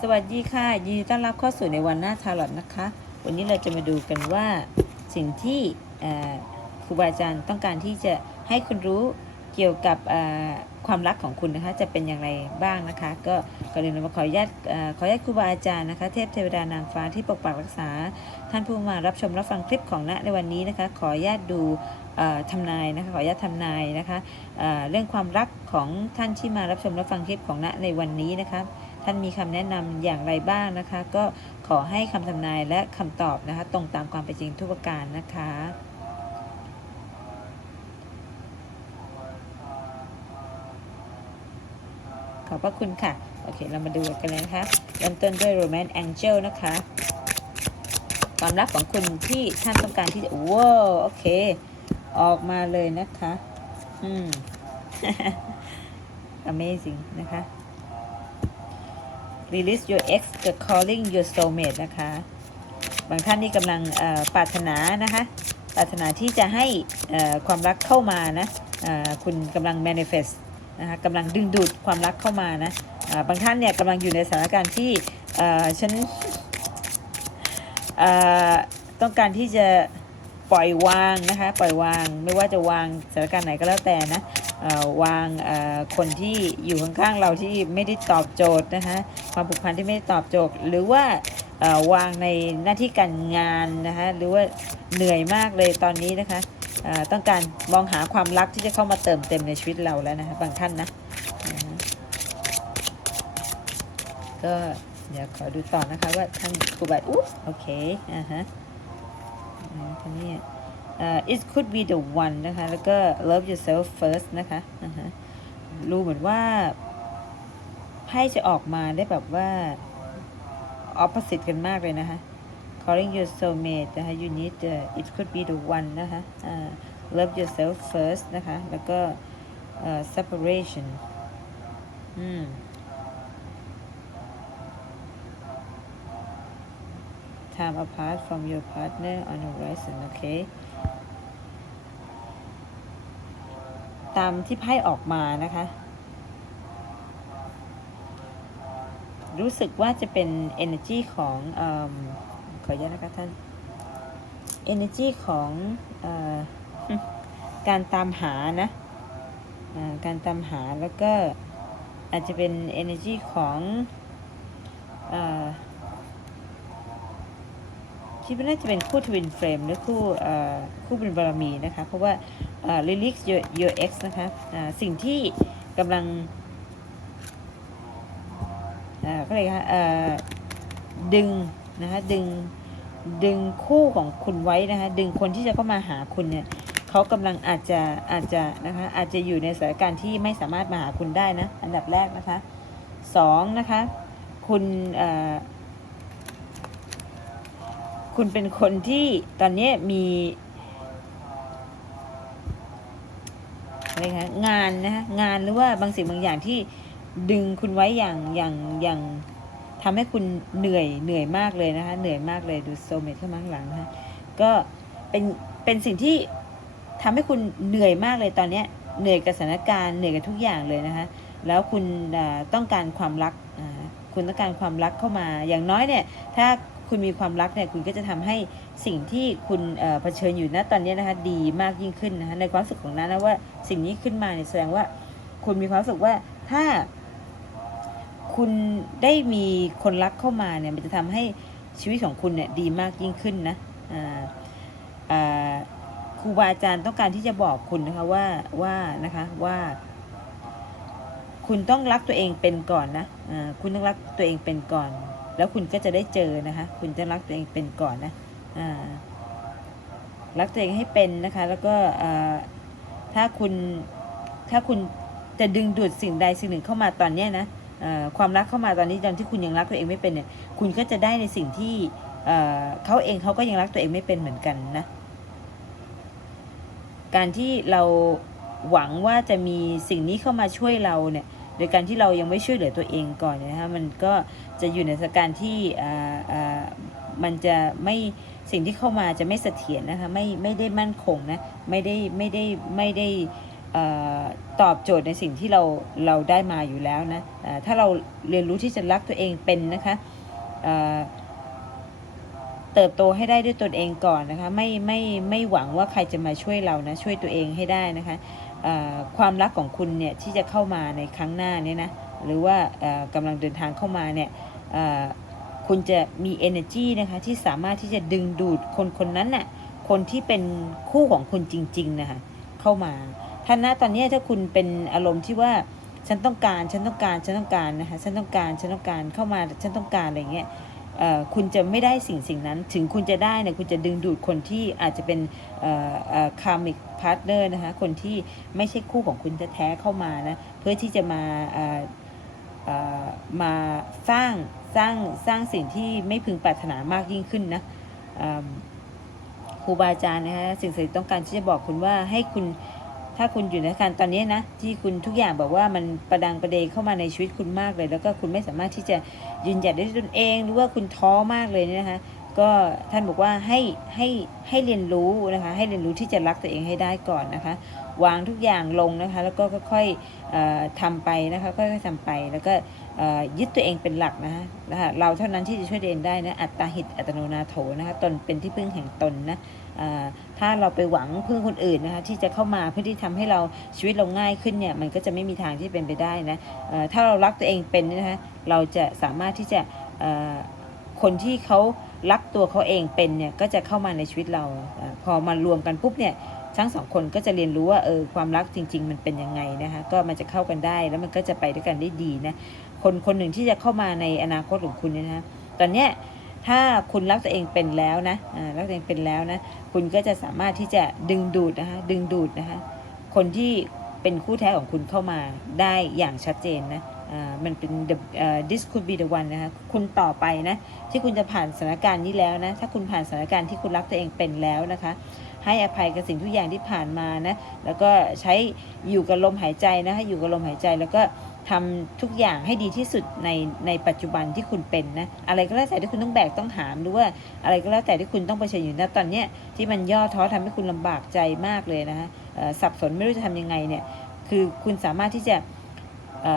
สวัสดีค่ะยินดีต้อนรับเข้าสู่ในวันหน้าทาร์ลอตนะคะ วันนี้เราจะมาดูกันว่าสิ่งที่ครูบาอาจารย์ต้องการที่จะให้คุณรู้เกี่ยวกับความรักของคุณนะคะ จะเป็นอย่างไรบ้างนะคะ ก็ก่อนอื่นเรามาขออนุญาตขออนุญาตครูบาอาจารย์นะคะเทพเทวดานางฟ้าที่ปกปักรักษา ท่านผู้มารับชมรับฟังคลิปของณในวันนี้นะคะ ขออนุญาตดูเอ่อทำนายนะคะขออนุญาตทำนายนะคะเอ่อเรื่องความรักของท่านที่มารับชมรับฟังคลิปของณในวันนี้นะคะ ท่านมีคำแนะนำอย่างไรบ้างนะคะ ก็ขอให้คำทำนายและคำตอบนะคะ ตรงตามความเป็นจริงทุกประการนะคะขอบพระคุณค่ะ โอเค เรามาดูกันเลยนะคะเริ่มต้นด้วย Romance Angel นะคะ ความรักของคุณที่ท่านต้องการที่จะว้าวโอเค ออกมาเลยนะคะ อืม amazing นะคะ release your ex the calling your soulmate นะคะ บางท่านนี่กำลังปรารถนานะคะ ปรารถนาที่จะให้ความรักเข้ามานะคุณกำลัง manifest นะคะกำลังดึงดูดความรักเข้ามานะบางท่านเนี่ยกำลังอยู่ในสถานการณ์ที่ฉันต้องการที่จะปล่อยวางนะคะ ปล่อยวางไม่ว่าจะวางสถานการณ์ไหนก็แล้วแต่นะ วางคนที่อยู่ข้างๆเราที่ไม่ได้ตอบโจทย์นะคะความผูกพันที่ไม่ได้ตอบโจทย์ หรือว่าวางในหน้าที่การงานนะคะหรือว่าเหนื่อยมากเลยตอนนี้นะคะต้องการมองหาความรักที่จะเข้ามาเติมเต็มในชีวิตเราแล้วนะคะบางท่านนะก็เดี๋ยวขอดูต่อนะคะว่าท่านครูบาอุ๊โอเคอ่าฮะอืมท่านนี้เอ่อ it could be the one นะคะ แล้วก็ love yourself first นะคะรู้เหมือนว่าไพ่จะออกมาได้แบบว่า opposite กันมากเลยนะคะ calling your soulmate นะคะ you need the it could be the one นะคะอ่า love yourself first นะคะ แล้วก็เอ่อ separation อืม time apart from your partner on horizon โอเค ตามที่ไพ่ออกมานะคะ รู้สึกว่าจะเป็น energy ของอขออนุญาตนะคะท่าน energy ของอการตามหานะการตามหาแล้วก็อาจจะเป็น energy ของอคิดว่าน่าจะเป็นคู่ทวินเฟรมหรือคู่คู่เป็นบารมีนะคะ เพราะว่า เอ่อ release your your ex นะคะสิ่งที่กำลังก็เลยค่ะดึงนะคะดึงดึงคู่ของคุณไว้นะคะดึงคนที่จะเข้ามาหาคุณเนี่ยเขากำลังอาจจะอาจจะนะคะอาจจะอยู่ในสถานการณ์ที่ไม่สามารถมาหาคุณได้นะอันดับแรกนะคะสองนะคะคุณคุณเป็นคนที่ตอนนี้มี อะไรคะงานนะคะงานหรือว่าบางสิ่งบางอย่างที่ดึงคุณไว้อย่างอย่างอย่างทำให้คุณเหนื่อยเหนื่อยมากเลยนะคะ เหนื่อยมากเลยดูโซเมทเข้ามาข้างหลังนะคะก็เป็นเป็นสิ่งที่ทำให้คุณเหนื่อยมากเลยตอนเนี้ยเหนื่อยกับสถานการณ์เหนื่อยกับทุกอย่างเลยนะคะแล้วคุณต้องการความรักคุณต้องการความรักเข้ามาอย่างน้อยเนี่ยถ้าคุณมีความรักเนี่ยคุณก็จะทำให้ สิ่งที่คุณเผชิญอยู่ณตอนนี้นะคะดีมากยิ่งขึ้นนะคะในความสึกของนั้นนะว่าสิ่งนี้ขึ้นมาเนี่ยแสดงว่าคุณมีความสึกว่าถ้าคุณได้มีคนรักเข้ามาเนี่ยมันจะทำให้ชีวิตของคุณเนี่ยดีมากยิ่งขึ้นนะครูบาอาจารย์ต้องการที่จะบอกคุณนะคะว่าว่านะคะว่า คุณต้องรักตัวเองเป็นก่อนนะคุณต้องรักตัวเองเป็นก่อน แล้วคุณก็จะได้เจอนะคะ คุณจะรักตัวเองเป็นก่อนนะ รักตัวเองให้เป็นนะคะ แล้วก็ถ้าคุณถ้าคุณจะดึงดูดสิ่งใดสิ่งหนึ่งเข้ามาตอนนี้นะความรักเข้ามาตอนนี้ตอนที่คุณยังรักตัวเองไม่เป็นเนี่ย คุณก็จะได้ในสิ่งที่เขาเองเขาก็ยังรักตัวเองไม่เป็นเหมือนกันนะ การที่เราหวังว่าจะมีสิ่งนี้เข้ามาช่วยเราเนี่ย โดยการที่เรายังไม่ช่วยเหลือตัวเองก่อนเนี่ยนะคะมันก็จะอยู่ในสถานการณ์ที่มันจะไม่ สิ่งที่เข้ามาจะไม่เสถียรนะคะไม่ไม่ได้มั่นคงนะไม่ได้ไม่ได้ไม่ได้ตอบโจทย์ในสิ่งที่เราเราได้มาอยู่แล้วนะถ้าเราเรียนรู้ที่จะรักตัวเองเป็นนะคะเติบโตให้ได้ด้วยตนเองก่อนนะคะไม่ไม่ไม่หวังว่าใครจะมาช่วยเรานะช่วยตัวเองให้ได้นะคะความรักของคุณเนี่ยที่จะเข้ามาในครั้งหน้านี่นะหรือว่ากำลังเดินทางเข้ามาเนี่ย คุณจะมี energy นะคะที่สามารถที่จะดึงดูดคนคนนั้นน่ะคนที่เป็นคู่ของคุณจริง ๆ นะคะเข้ามาท่านนะตอนนี้ถ้าคุณเป็นอารมณ์ที่ว่าฉันต้องการฉันต้องการฉันต้องการนะคะฉันต้องการฉันต้องการเข้ามาฉันต้องการอะไรเงี้ยคุณจะไม่ได้สิ่งสิ่งนั้น ถึงคุณจะได้เนี่ยคุณจะดึงดูดคนที่อาจจะเป็นคาร์มิกพาร์ทเนอร์นะคะคนที่ไม่ใช่คู่ของคุณแท้ๆเข้ามานะเพื่อที่จะมามาสร้าง สร้างสร้างสิ่งที่ไม่พึงปรารถนามากยิ่งขึ้นนะครูบาอาจารย์นะคะสิ่งศักดิ์สิทธิ์ต้องการที่จะบอกคุณว่าให้คุณถ้าคุณอยู่ในสถานการตอนนี้นะที่คุณทุกอย่างแบบว่ามันประดังประเดเข้ามาในชีวิตคุณมากเลย แล้วก็คุณไม่สามารถที่จะยืนหยัดได้ตนเอง หรือว่าคุณท้อมากเลยเนี่ยนะคะก็ท่านบอกว่าให้ให้ให้เรียนรู้นะคะให้เรียนรู้ที่จะรักตัวเองให้ได้ก่อนนะคะ วางทุกอย่างลงนะคะ แล้วก็ค่อยๆเอ่อทำไปนะคะค่อยๆทำไปแล้วก็ ยึดตัวเองเป็นหลักนะคะนะคะเราเท่านั้นที่จะช่วยตัวเองได้นะอัตตาหิตอัตโนนาโถนะคะตนเป็นที่พึ่งแห่งตนนะถ้าเราไปหวังพึ่งคนอื่นนะคะที่จะเข้ามาเพื่อที่ทำให้เราชีวิตเราง่ายขึ้นเนี่ยมันก็จะไม่มีทางที่เป็นไปได้นะถ้าเรารักตัวเองเป็นนะคะเราจะสามารถที่จะคนที่เขารักตัวเขาเองเป็นเนี่ยก็จะเข้ามาในชีวิตเราพอมารวมกันปุ๊บเนี่ย ทั้งสองคนก็จะเรียนรู้ว่าเออความรักจริง ๆ มันเป็นยังไงนะคะก็มันจะเข้ากันได้แล้วมันก็จะไปด้วยกันได้ดีนะคนคนหนึ่งที่จะเข้ามาในอนาคตของคุณเนี่ยนะตอนเนี้ยถ้าคุณรักตัวเองเป็นแล้วนะรักตัวเองเป็นแล้วนะ คุณก็จะสามารถที่จะดึงดูดนะคะ ดึงดูดนะคะ คนที่เป็นคู่แท้ของคุณเข้ามาได้อย่างชัดเจนนะอ่ามันเป็น the uh, this could be the one นะคะ คุณต่อไปนะ ที่คุณจะผ่านสถานการณ์นี้แล้วนะ ถ้าคุณผ่านสถานการณ์ที่คุณรักตัวเองเป็นแล้วนะคะ ให้อภัยกับสิ่งทุกอย่างที่ผ่านมานะแล้วก็ใช้อยู่กับลมหายใจนะคะอยู่กับลมหายใจแล้วก็ทำทุกอย่างให้ดีที่สุดในในปัจจุบันที่คุณเป็นนะอะไรก็แล้วแต่ที่คุณต้องแบกต้องหามหรือว่าอะไรก็แล้วแต่ที่คุณต้องเผชิญอยู่ณตอนเนี้ยที่มันย่อท้อทำให้คุณลำบากใจมากเลยนะคะสับสนไม่รู้จะทำยังไงเนี่ยคือคุณสามารถที่จะอ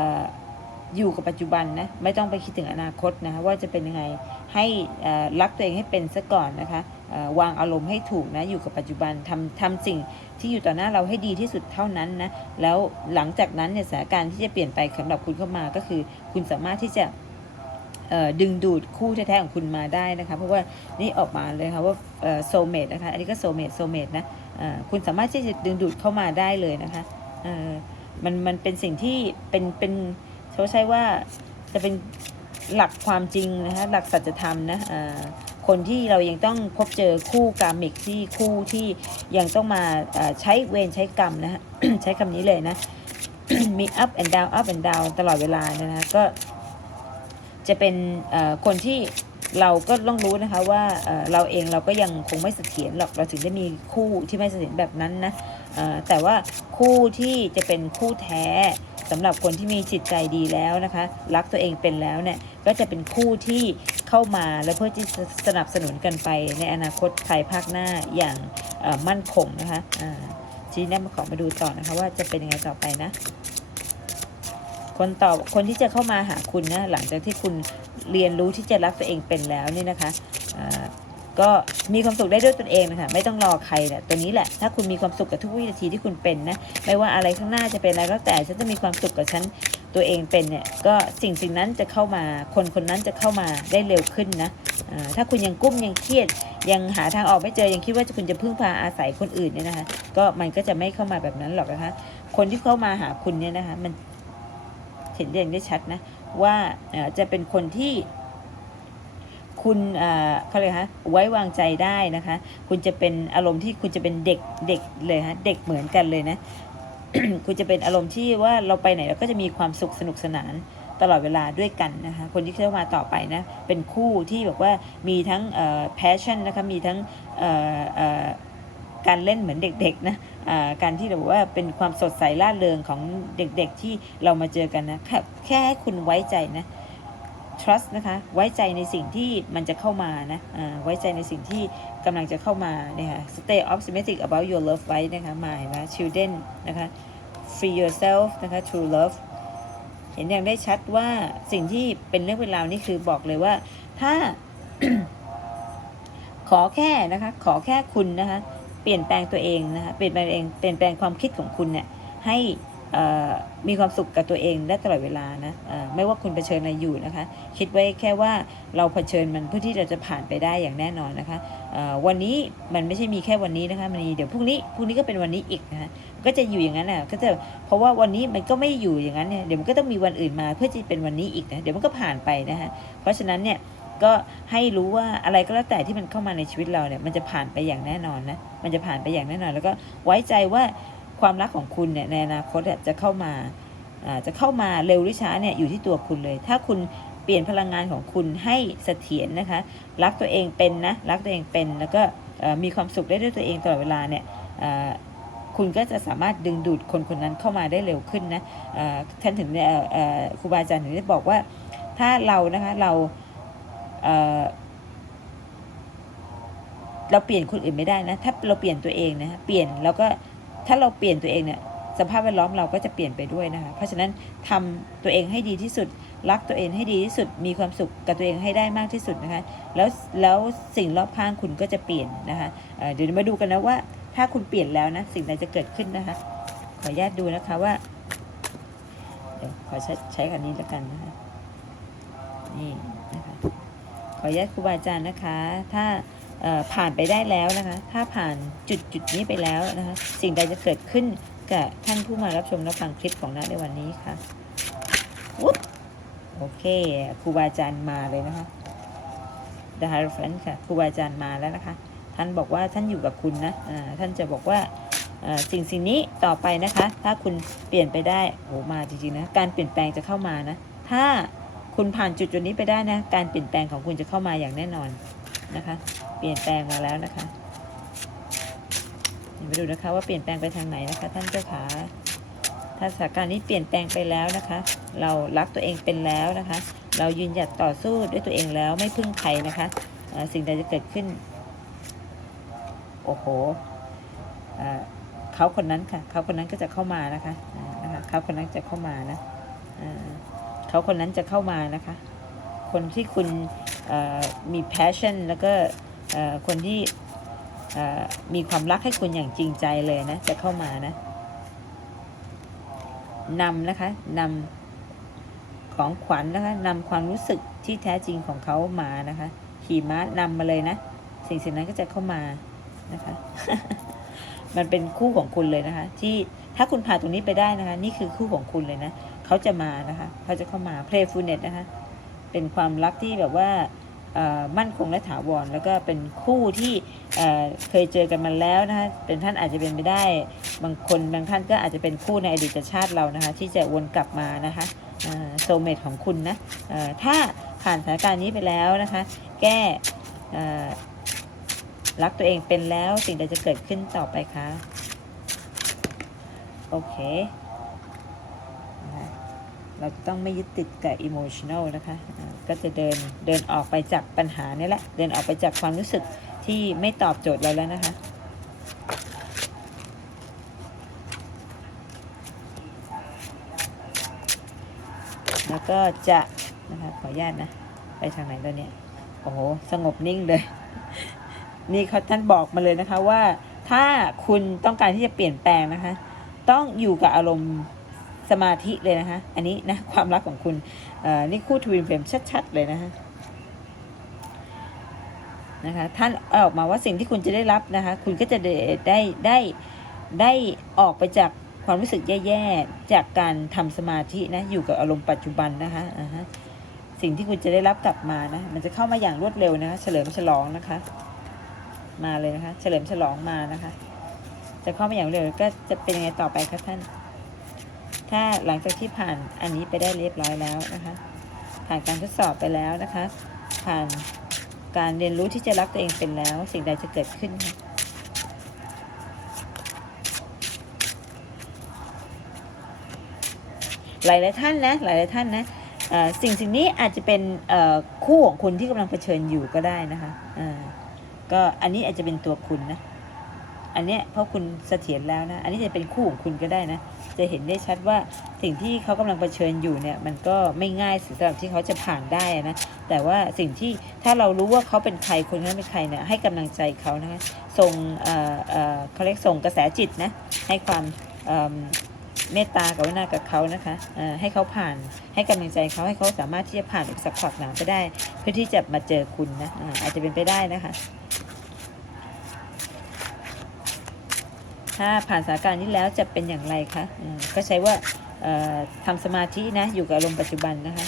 อยู่กับปัจจุบันนะไม่ต้องไปคิดถึงอนาคตนะว่าจะเป็นยังไง ให้รักตัวเองให้เป็นซะก่อนนะคะวางอารมณ์ให้ถูกนะอยู่กับปัจจุบันทำทำสิ่งที่อยู่ต่อหน้าเราให้ดีที่สุดเท่านั้นนะแล้วหลังจากนั้นเนี่ยสถานการณ์ที่จะเปลี่ยนไปสำหรับคุณเข้ามาก็คือ คุณสามารถที่จะดึงดูดคู่แท้ๆของคุณมาได้นะคะเพราะว่านี่ออกมาเลยค่ะว่าโซเมตนะคะอันนี้ก็โซเมตโซเมตนะคุณสามารถที่จะดึงดูดเข้ามาได้เลยนะคะมันมันเป็นสิ่งที่เป็นเป็นเขาใช้ว่าจะเป็น หลักความจริงนะคะหลักสัจธรรมนะคนที่เรายังต้องพบเจอคู่กามิกที่คู่ที่ยังต้องมาใช้เวรใช้กรรมนะใช้คำนี้เลยนะ มี up and down up and down ตลอดเวลานะฮะก็จะเป็นคนที่เราก็ต้องรู้นะคะว่าเเราเองเราก็ยังคงไม่เสถียรหรอกเราถึงได้มีคู่ที่ไม่เสถียรแบบนั้นนะแต่ว่าคู่ที่จะเป็นคู่แท้ สำหรับคนที่มีจิตใจดีแล้วนะคะ รักตัวเองเป็นแล้วเนี่ยก็จะเป็นคู่ที่เข้ามาแล้วเพื่อที่สนับสนุนกันไปในอนาคตภายภาคหน้าอย่างมั่นคงนะคะทีนี้มาขอมาดูต่อนะคะ ว่าจะเป็นยังไงต่อไปนะคนต่อคนที่จะเข้ามาหาคุณนะหลังจากที่คุณเรียนรู้ที่จะรักตัวเองเป็นแล้วนี่นะคะ ก็มีความสุขได้ด้วยตนเองนะคะไม่ต้องรอใครเนี่ยตัวนี้แหละถ้าคุณมีความสุขกับทุกวินาทีที่คุณเป็นนะไม่ว่าอะไรข้างหน้าจะเป็นอะไรก็แต่ฉันจะมีความสุขกับฉันตัวเองเป็นเนี่ยก็สิ่งสิ่งนั้นจะเข้ามาคนคนนั้นจะเข้ามาได้เร็วขึ้นนะถ้าคุณยังกุ้มยังเครียด ยังหาทางออกไม่เจอยังคิดว่าคุณจะพึ่งพาอาศัยคนอื่นเนี่ยนะคะก็มันก็จะไม่เข้ามาแบบนั้นหรอกนะคะคนที่เข้ามาหาคุณเนี่ยนะคะมันเห็นได้อย่างได้ชัดนะว่าจะเป็นคนที่ คุณเขาเลยกคะไว้วางใจได้นะคะ คุณจะเป็นอารมณ์ที่คุณจะเป็นเด็กเด็กเลยฮะเด็กเหมือนกันเลยนะคุณจะเป็นอารมณ์ที่ว่าเราไปไหนเราก็จะมีความสุขสนุกสนานตลอดเวลาด้วยกันนะคะ คนที่เข้ามาต่อไปนะ เป็นคู่ที่แบบว่ามีทั้งเอ่อ passion นะคะ มีทั้งเอ่อเอ่อการเล่นเหมือนเด็กๆนะการที่แบบว่าเป็นความสดใสล่าเริงของเด็กๆที่เรามาเจอกันนะ แค่แค่ให้คุณไว้ใจนะ trust นะคะ ไว้ใจในสิ่งที่มันจะเข้ามานะอ่าไว้ใจในสิ่งที่กำลังจะเข้ามาเนี่ยค่ะ stay optimistic about your love life นะคะมาเห็นไหม children นะคะ free yourself นะคะ true love เห็นอย่างได้ชัดว่าสิ่งที่เป็นเรื่องเป็นราวนี่คือบอกเลยว่า ถ้า ขอแค่นะคะ ขอแค่คุณนะคะ เปลี่ยนแปลงตัวเองนะคะเปลี่ยนแปลงเองเปลี่ยนแปลงความคิดของคุณเนี่ยให้ มีความสุขกับตัวเองได้ตลอดเวลานะไม่ว่าคุณเผชิญอะไรอยู่นะคะ คิดไว้แค่ว่าเราเผชิญมันเพื่อที่เราจะผ่านไปได้อย่างแน่นอนนะคะวันนี้มันไม่ใช่มีแค่วันนี้นะคะมันมีเดี๋ยวพรุ่งนี้พรุ่งนี้ก็เป็นวันนี้อีกนะคะก็จะอยู่อย่างนั้นแหละก็จะเพราะว่าวันนี้มันก็ไม่อยู่อย่างนั้นเนี่ยเดี๋ยวมันก็ต้องมีวันอื่นมาเพื่อที่เป็นวันนี้อีกนะเดี๋ยวมันก็ผ่านไปนะคะเพราะฉะนั้นเนี่ยก็ให้รู้ว่าอะไรก็แล้วแต่ที่มันเข้ามาในชีวิตเราเนี่ยมันจะผ่านไปอย่างแน่นอนนะมันจะผ่านไปอย่างแน่นอน แล้วก็ไว้ใจว่า ความรักของคุณเนี่ยในอนาคตจะเข้ามาจะเข้ามาเร็วหรือช้าเนี่ยอยู่ที่ตัวคุณเลย ถ้าคุณเปลี่ยนพลังงานของคุณให้เสถียรนะคะ รักตัวเองเป็นนะ รักตัวเองเป็น แล้วก็มีความสุขได้ด้วยตัวเองตลอดเวลาเนี่ยคุณก็จะสามารถดึงดูดคนคนนั้นเข้ามาได้เร็วขึ้นนะท่านถึงเนี่ยครูบาอาจารย์ถึงได้บอกว่า ถ้าเรานะคะเราเเราเปลี่ยนคนอื่นไม่ได้นะ ถ้าเราเปลี่ยนตัวเองนะ เปลี่ยนแล้วก็ ถ้าเราเปลี่ยนตัวเองเนี่ยสภาพแวดล้อมเราก็จะเปลี่ยนไปด้วยนะคะ เพราะฉะนั้นทำตัวเองให้ดีที่สุด รักตัวเองให้ดีที่สุด มีความสุขกับตัวเองให้ได้มากที่สุดนะคะ แล้วแล้วสิ่งรอบข้างคุณก็จะเปลี่ยนนะคะเเดี๋ยวมาดูกันนะว่า ถ้าคุณเปลี่ยนแล้วนะสิ่งใดจะเกิดขึ้นนะคะ ขออนุญาตดูนะคะว่าเดี๋ยวขอใช้ใช้คันนี้แล้วกันนะคะนี่นะคะขออนุญาตครูบาอาจารย์นะคะ ถ้า ผ่านไปได้แล้วนะคะ ถ้าผ่านจุดจุดนี้ไปแล้วนะคะ สิ่งใดจะเกิดขึ้นกับท่านผู้มารับชมรับฟังคลิปของน้าในวันนี้ค่ะวุ๊บโอเคครูบาอาจารย์มาเลยนะคะ The h i e r o p h a n t ค่ะครูบาอาจารย์มาแล้วนะคะ ท่านบอกว่าท่านอยู่กับคุณนะท่านจะบอกว่าสิ่งสิ่งนี้ต่อไปนะคะ ถ้าคุณเปลี่ยนไปได้โอ้มาจริงๆนะการเปลี่ยนแปลงจะเข้ามานะ ถ้าคุณผ่านจุดจุดนี้ไปได้นะ การเปลี่ยนแปลงของคุณจะเข้ามาอย่างแน่นอน นะคะ เปลี่ยนแปลงมาแล้วนะคะเดี๋ยวมาดูนะคะว่าเปลี่ยนแปลงไปทางไหนนะคะ ท่านเจ้าขาถ้าสถานการณ์นี้เปลี่ยนแปลงไปแล้วนะคะ เรารักตัวเองเป็นแล้วนะคะ เรายืนหยัดต่อสู้ด้วยตัวเองแล้วไม่พึ่งใครนะคะ สิ่งใดจะเกิดขึ้น โอ้โหเขาคนนั้นค่ะ เขาคนนั้นก็จะเข้ามานะคะนะคะเขาคนนั้นจะเข้ามานะเขาคนนั้นจะเข้ามานะคะ คนที่คุณมี passion แล้วก็คนที่มีความรักให้คุณอย่างจริงใจเลยนะ จะเข้ามานะนำนะคะนำของขวัญนะคะนำความรู้สึกที่แท้จริงของเขามานะคะ ขี่ม้านำมาเลยนะ สิ่งสิ่งนั้นก็จะเข้ามานะคะ มันเป็นคู่ของคุณเลยนะคะ ที่ถ้าคุณผ่านตรงนี้ไปได้นะคะ นี่คือคู่ของคุณเลยนะเขาจะมานะคะเขาจะเข้ามา playfulness นะคะ เป็นความรักที่แบบว่ามั่นคงและถาวร แล้วก็เป็นคู่ที่เเคยเจอกันมาแล้วนะคะเป็นท่านอาจจะเป็นไม่ได้ บางคนบางท่านก็อาจจะเป็นคู่ในอดีตชาติเรานะคะที่จะวนกลับมานะคะโซเมตของคุณนะถ้าผ่านสถานการณ์นี้ไปแล้วนะคะแก้รักตัวเองเป็นแล้วสิ่งใดจะเกิดขึ้นต่อไปคะโอเค เราจะต้องไม่ยึดติดกับ emotional นะคะ ก็จะเดินเดินออกไปจากปัญหานี่แหละ เดินออกไปจากความรู้สึกที่ไม่ตอบโจทย์เราแล้วนะคะ แล้วก็จะนะคะขออนุญาตนะ ไปทางไหนตัวเนี้ยโอ้โห สงบนิ่งเลย นี่เขาท่านบอกมาเลยนะคะว่าถ้าคุณต้องการที่จะเปลี่ยนแปลงนะคะ ต้องอยู่กับอารมณ์ สมาธิเลยนะคะ อันนี้นะความรักของคุณนี่คู่ทวินเฟรมชัดๆเลยนะคะนะคะท่านออกมาว่าสิ่งที่คุณจะได้รับนะคะ คุณก็จะได้ได้ได้ได้ออกไปจากความรู้สึกแย่ๆจากการทำสมาธินะอยู่กับอารมณ์ปัจจุบันนะคะะสิ่งที่คุณจะได้รับกลับมานะมันจะเข้ามาอย่างรวดเร็วนะคะ เฉลิมฉลองนะคะ มาเลยนะคะ เฉลิมฉลองมานะคะ จะเข้ามาอย่างเร็วก็จะเป็นยังไงต่อไปคะท่าน ถ้าหลังจากที่ผ่านอันนี้ไปได้เรียบร้อยแล้วนะคะ ผ่านการทดสอบไปแล้วนะคะ ผ่านการเรียนรู้ที่จะรักตัวเองเป็นแล้ว สิ่งใดจะเกิดขึ้นคะหลายหลายท่านนะหลายหลายท่านนะสิ่งสิ่งนี้อาจจะเป็นคู่ของคุณที่กำลังเผชิญอยู่ก็ได้นะคะก็อันนี้อาจจะเป็นตัวคุณนะ อันเนี้ยเพราะคุณเสถียรแล้วนะ อันนี้จะเป็นคู่ของคุณก็ได้นะ จะเห็นได้ชัดว่าสิ่งที่เขากำลังเผชิญอยู่เนี่ยมันก็ไม่ง่ายสำหรับที่เขาจะผ่านได้นะ แต่ว่าสิ่งที่ถ้าเรารู้ว่าเขาเป็นใครคนนั้นเป็นใครเนี่ยให้กำลังใจเขานะคะส่งเอ่อเอ่อเขาเรียกส่งกระแสจิตนะให้ความเอิ่มเมตตากรุณากับเขานะคะเอ่อให้เขาผ่าน ให้กำลังใจเขาให้เขาสามารถที่จะผ่านอุปสรรคขวากหนามไปได้ เพื่อที่จะมาเจอคุณนะออาจจะเป็นไปได้นะคะ ถ้าผ่านสถานการณ์นี้แล้วจะเป็นอย่างไรคะก็ใช้ว่าทำสมาธินะ อยู่กับอารมณ์ปัจจุบันนะคะ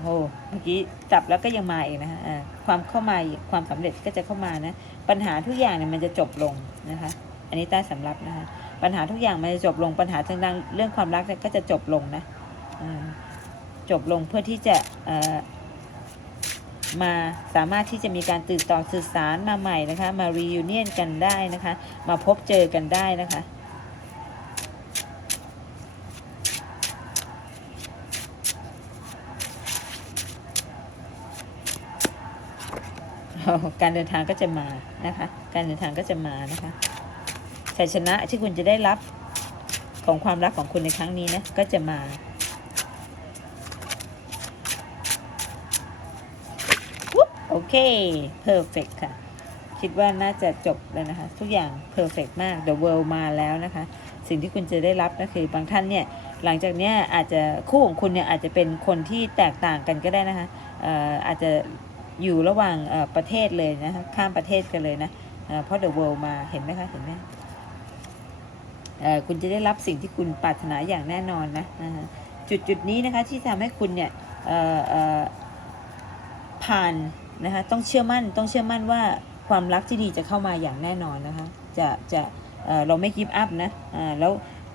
โอ้เมื่อกี้จับแล้วก็ยังมาอีกนะคะความเข้ามาความสำเร็จก็จะเข้ามานะ ปัญหาทุกอย่างเนี่ยมันจะจบลงนะคะ อันนี้ใต้สำรับนะคะ ปัญหาทุกอย่างมันจะจบลง ปัญหาทางด้านเรื่องความรักเนี่ยก็จะจบลงนะจบลงเพื่อที่จะ มาสามารถที่จะมีการตื่นต่อสื่อสารมาใหม่นะคะ มา reunion กันได้นะคะ มาพบเจอกันได้นะคะการเดินทางก็จะมานะคะ การเดินทางก็จะมานะคะชัยชนะที่คุณจะได้รับของความรักของคุณในครั้งนี้นะก็จะมา ปุ๊บโอเค perfect ค่ะ คิดว่าน่าจะจบแล้วนะคะ ทุกอย่าง perfect มาก the world มาแล้วนะคะ สิ่งที่คุณจะได้รับนะคือบางท่านเนี่ยหลังจากเนี้ยอาจจะคู่ของคุณเนี่ยอาจจะเป็นคนที่แตกต่างกันก็ได้นะคะอ่ออาจจะอยู่ระหว่างประเทศเลยนะคะข้ามประเทศกันเลยนะเเพราะ the world มาเห็นไหมคะเห็นไหมอ่อคุณจะได้รับสิ่งที่คุณปรารถนาอย่างแน่นอนนะจุดจุดนี้นะคะที่ทำให้คุณเนี่ยอ่อเอ่อผ่าน นะคะต้องเชื่อมั่นต้องเชื่อมั่นว่าความรักที่ดีจะเข้ามาอย่างแน่นอนนะคะจะจะเเราไม่กิฟต์อัพนะแล้ว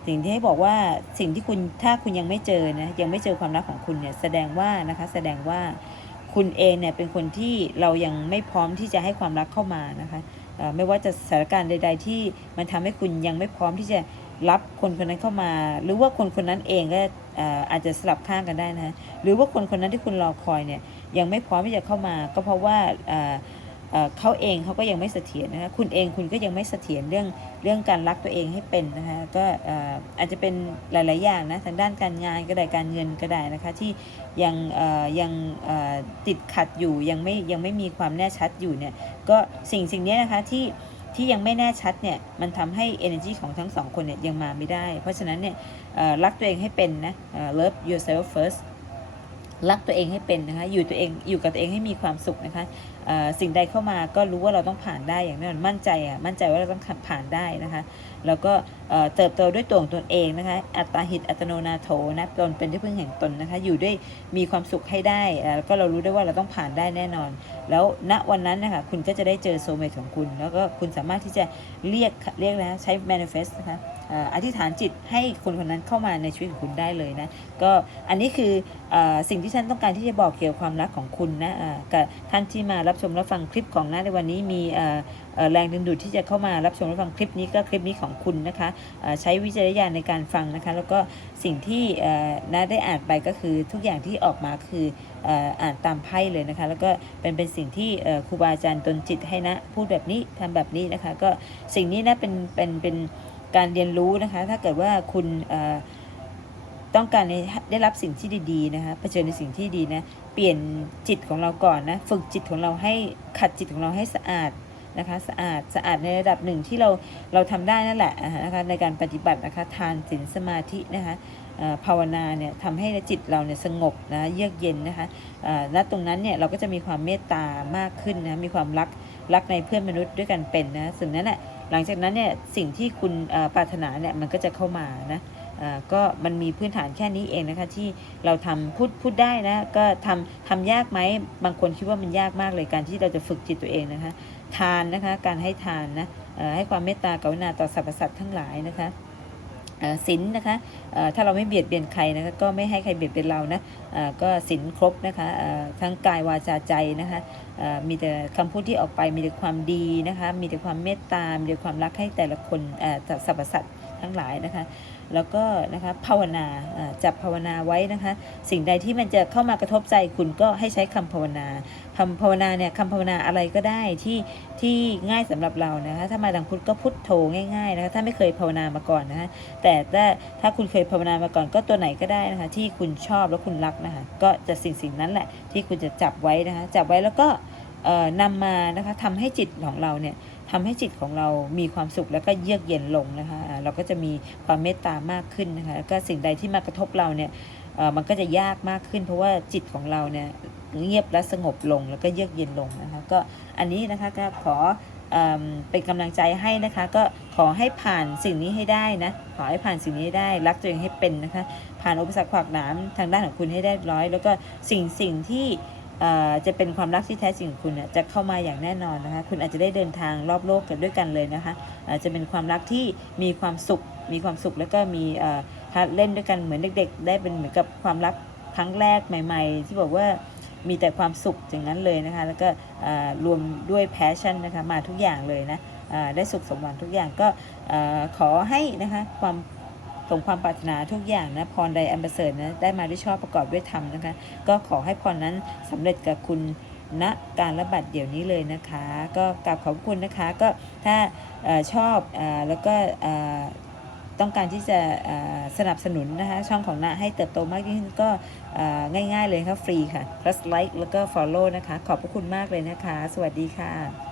สิ่งที่ให้บอกว่าสิ่งที่คุณถ้าคุณยังไม่เจอนะยังไม่เจอความรักของคุณเนี่ยแสดงว่านะคะแสดงว่าคุณเองเนี่ยเป็นคนที่เรายังไม่พร้อมที่จะให้ความรักเข้ามานะคะไม่ว่าจะสถานการณ์ใด ๆ ที่มันทำให้คุณยังไม่พร้อมที่จะ รับคนคนนั้นเข้ามา หรือว่าคนคนนั้นเองก็อาจจะสลับข้างกันได้นะหรือว่าคนคนนั้นที่คุณรอคอยเนี่ยยังไม่พร้อมที่จะเข้ามา ก็เพราะว่าเขาเองเขาก็ยังไม่เสถียรนะคะคุณเองคุณก็ยังไม่เสถียรเรื่องเรื่องการรักตัวเองให้เป็นนะคะก็เอ่อาจจะเป็นหลาย ๆ อย่างนะทางด้านการงานก็ได้การเงินก็ได้นะคะที่ยังยังติดขัดอยู่ยังไม่ยังไม่มีความแน่ชัดอยู่เนี่ยก็สิ่งสิ่งนี้นะคะที่ ที่ยังไม่แน่ชัดเนี่ยมันทำให้ energy ของทั้งสองคนเนี่ยยังมาไม่ได้ เพราะฉะนั้นเนี่ยรักตัวเองให้เป็นนะ love yourself first รักตัวเองให้เป็นนะคะ อยู่ตัวเอง อยู่กับตัวเองให้มีความสุขนะคะ สิ่งใดเข้ามาก็รู้ว่าเราต้องผ่านได้อย่างแน่นอน มั่นใจอะ มั่นใจว่าเราต้องผ่านได้นะคะ แล้วก็เติบโตด้วยตัวของตนเองนะคะ อัตตาหิตอัตโนนาโถนะตนเป็นที่พึ่งแห่งตนนะคะ อยู่ด้วยมีความสุขให้ได้ แล้วก็เรารู้ได้ว่าเราต้องผ่านได้แน่นอน แล้วณวันนั้นนะคะคุณก็จะได้เจอโซเมตของคุณ แล้วก็คุณสามารถที่จะเรียกเรียกนะใช้ manifest นะคะ อธิษฐานจิตให้คนคนนั้นเข้ามาในชีวิตของคุณได้เลยนะ ก็อันนี้คืออสิ่งที่ฉันต้องการที่จะบอกเกี่ยวกับความรักของคุณนะกับท่านที่มารับชมรับฟังคลิปของน้าในวันนี้มีแรงดึงดูดที่จะเข้ามารับชมรับฟังคลิปนี้ก็คลิปนี้ของคุณนะคะใช้วิจารณญาณในการฟังนะคะ แล้วก็สิ่งที่เอ่อน้าได้อ่านไปก็คือทุกอย่างที่ออกมาคืออ่านตามไพ่เลยนะคะ แล้วก็เป็นเป็นสิ่งที่ครูบาอาจารย์ตนจิตให้นะ พูดแบบนี้ทำแบบนี้นะคะ ก็สิ่งนี้นะเป็นเป็นเป็น การเรียนรู้นะคะ ถ้าเกิดว่าคุณต้องการได้รับสิ่งที่ดีๆนะคะเผชิญในสิ่งที่ดีนะ เปลี่ยนจิตของเราก่อนนะ ฝึกจิตของเราให้ขัดจิตของเราให้สะอาดนะคะ สะอาด สะอาดในระดับหนึ่งที่เราเราทำได้นั่นแหละนะคะในการปฏิบัตินะคะ ทานศีลสมาธินะคะภาวนาเนี่ยทำให้จิตเราเนี่ยสงบนะเยือกเย็นนะคะณตรงนั้นเนี่ยเราก็จะมีความเมตตามากขึ้นนะ มีความรักรักในเพื่อนมนุษย์ด้วยกันเป็นนะ สิ่งนั้นแหละ หลังจากนั้นเนี่ยสิ่งที่คุณปรารถนาเนี่ยมันก็จะเข้ามานะก็มันมีพื้นฐานแค่นี้เองนะคะที่เราทำพูดพูดได้นะก็ทำทำยากไหมบางคนคิดว่ามันยากมากเลยการที่เราจะฝึกจิตตัวเองนะคะ ทานนะคะการให้ทานนะให้ความเมตตากรุณาต่อสรรพสัตว์ทั้งหลายนะคะ ศีลนะคะถ้าเราไม่เบียดเบียนใครนะคะก็ไม่ให้ใครเบียดเบียนเรานะก็ศีลครบนะคะทั้งกายวาจาใจนะคะมีแต่คำพูดที่ออกไปมีแต่ความดีนะคะมีแต่ความเมตตา มีแต่ความรักให้แต่ละคนสรรพสัตว์ทั้งหลายนะคะ แล้วก็นะคะภาวนาจับภาวนาไว้นะคะ สิ่งใดที่มันจะเข้ามากระทบใจคุณก็ให้ใช้คำภาวนาคำภาวนาเนี่ยคำภาวนาอะไรก็ได้ที่ที่ง่ายสำหรับเรานะคะถ้ามาดังพุทธก็พุทโธง่ายๆนะคะถ้าไม่เคยภาวนามาก่อนนะคะแต่ถ้าถ้าคุณเคยภาวนามาก่อนก็ตัวไหนก็ได้นะคะที่คุณชอบแล้วคุณรักนะคะก็จะสิ่งสิ่งนั้นแหละที่คุณจะจับไว้นะคะจับไว้แล้วก็นำมานะคะทำให้จิตของเราเนี่ย ทำให้จิตของเรามีความสุขแล้วก็เยือกเย็นลงนะคะเราก็จะมีความเมตตามากขึ้นนะคะแล้วก็สิ่งใดที่มากระทบเราเนี่ยมันก็จะยากมากขึ้น เพราะว่าจิตของเราเนี่ยเงียบและสงบลงแล้วก็เยือกเย็นลงนะคะก็อันนี้นะคะก็ขอเป็นกำลังใจให้นะคะก็ขอให้ผ่านสิ่งนี้ให้ได้นะขอให้ผ่านสิ่งนี้ให้ได้รักตัวเองให้เป็นนะคะผ่านอุปสรรคขวากหนามทางด้านของคุณให้ได้ร้อย แล้วก็สิ่งสิ่งที่ จะเป็นความรักที่แท้จริงของคุณจะเข้ามาอย่างแน่นอนนะคะ คุณอาจจะได้เดินทางรอบโลกกันด้วยกันเลยนะคะจะเป็นความรักที่มีความสุข มีความสุขแล้วก็มีเล่นด้วยกันเหมือนเด็ก ๆ ได้เป็นเหมือนกับความรักครั้งแรกใหม่ ๆ ที่บอกว่ามีแต่ความสุขอย่างนั้นเลยนะคะ แล้วก็รวมด้วยแพชชั่นนะคะมาทุกอย่างเลยนะได้สุขสมหวังทุกอย่างก็ขอให้นะคะความ สมความปรารถนาทุกอย่างนะพรใดอันประเสริฐนะได้มาด้วยชอบประกอบด้วยธรรมนะคะ ก็ขอให้พรนั้นสำเร็จกับคุณณการระบัดเดี๋ยวนี้เลยนะคะ ก็กราบขอบคุณนะคะก็ถ้าออชอบอแล้วก็ต้องการที่จะสนับสนุนนะคะช่องของนาให้เติบโตมากยิ่งขึ้นก็ง่ายๆเลยค่ะฟรีค่ะ plus like แล้วก็ follow นะคะ ขอบพระคุณมากเลยนะคะ สวัสดีค่ะ